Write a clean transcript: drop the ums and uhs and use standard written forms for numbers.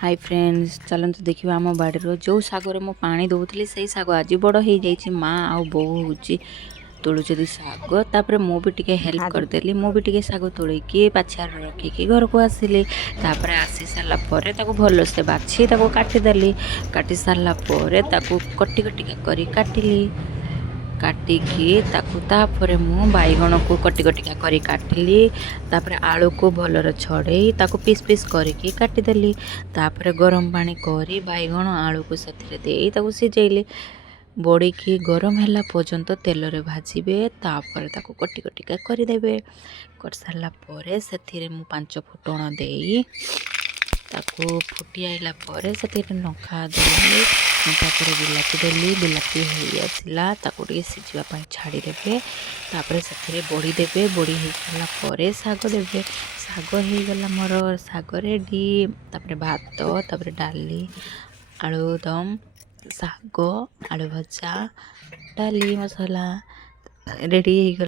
Hi friends चलते देखिए आम बाड़ी जो सागर मु पानी दौली से साग आज बड़ हो जाइए माँ आउ बो हूँ तोलुचती साग तापर मु भी टिके हेल्प करदेली मु भी टिके साग तोड़िकी पाछियार रखिकी घर को आसिली तापर आसी सारा पर भल से बाछी काटिदेली काटी सारा पर कटी कटिका करी काटिली काटिकी तापर मु बैगण को कटी कटिका करी काटिली तापर आलू को भलर छड़े ताको पीस पीस करिकी काटिदेली तापर गरम पानी करी बैगण आलू को साथी दे ताको सिझेली बड़ी की गरम है पर्यंत तेल रे भाजिबे तापर ताको कटी कटिका करदेवे कर सारा पर से मु 5 फुटण देई ताको फुटी आइला पर से नखा देली तापर बिलाती देली बिलाती हो आसला ताको टिके सिझापी छाड़देवे तापर से बड़ी देवे बड़ी हो सारा पर साग देवे साग हो गला मोर साग रेडी तापर भात तापर डाली आलूदम साग आलू भजा डाली मसला रेडी।